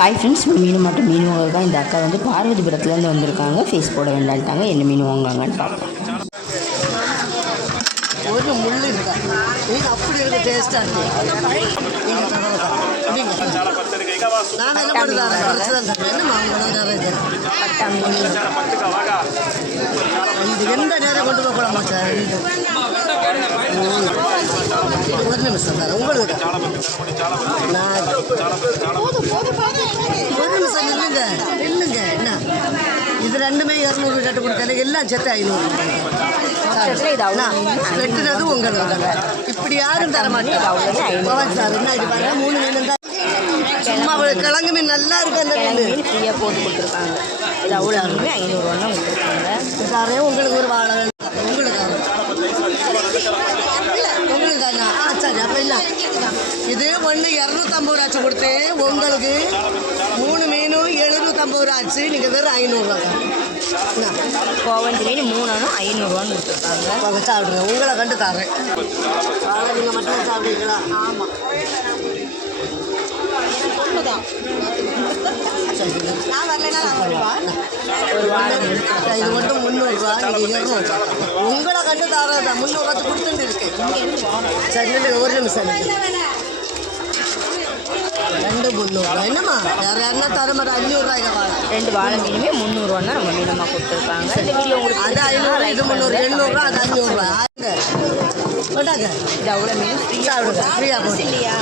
Hi friends, மீன் மட்டும் மீன் வாங்க இந்த அக்கா வந்து பார்வதிபுரத்துலேருந்து வந்திருக்காங்க. ஃபேஸ் போட வேண்டான்ட்டாங்க. என்ன மீன் வாங்குவாங்கன்னு பார்ப்போம். ஒரு முள் இருக்கா இது அப்படி இருக்க டேஸ்ட்டாக இருக்குது. நான் என்ன பண்ணுறேன் என்ன இது எந்த நேரம் கொண்டு போக போடாமா சார்? ஒரு நிமிஷம் சார் உங்களுக்கு நான் ஒரு நிமிஷம் இல்லைங்க இல்லைங்க என்ன இது ரெண்டுமே 200 கட்டு கொடுத்தாரு எல்லாம் சேர்த்து 500 வெட்டுனது உங்களுக்கு இப்படி யாரும் தர மாட்டேன் சார். என்ன இது பாருங்க 3 மீன் தான் சும்மா கிழங்கு மீன் நல்லா இருக்கு. அந்த மீன் ஃப்ரீயாக போட்டு கொடுத்துருக்காங்க. இது அவ்வளோ 500 கொடுத்துருக்காங்க. சாரே உங்களுக்கு ஒரு வாழை உங்களுக்கு சரி அப்போ இல்லை இது ஒன்று 250 ரூபா ஆச்சு கொடுத்து உங்களுக்கு 3 மீன் 750 ரூபா ஆச்சு. நீங்கள் வெறும் 500 கோவஞ்சி மீன் 3 500 கொடுத்துருக்காங்க. அவங்க சாப்பிடுங்க உங்களை கண்டு தரேன். நீங்கள் மட்டும் சாப்பிடுவீங்களா? ஆமாம் இது மட்டும் 300 ரூபா. உங்களை கண்டு தரதான் 300 ரூபா கொடுத்துட்டு இருக்கேன். சரி ஒரு நிமிஷம் 2 300 என்னம்மா வேறு யாருன்னா தர மாட்டேன் 500 ரூபாய்க்கு வாழை 2 வாழை மீனுமே 300 நம்ம மீனமாக கொடுத்துருக்காங்க. இந்த வீடியோ உங்களுக்கு அது 500 இது 300 800 ரூபா அது 500 ரூபா கொண்டாங்க. இது அவ்வளோ மீன் ஃப்ரீயாக போட்டு இல்லையா?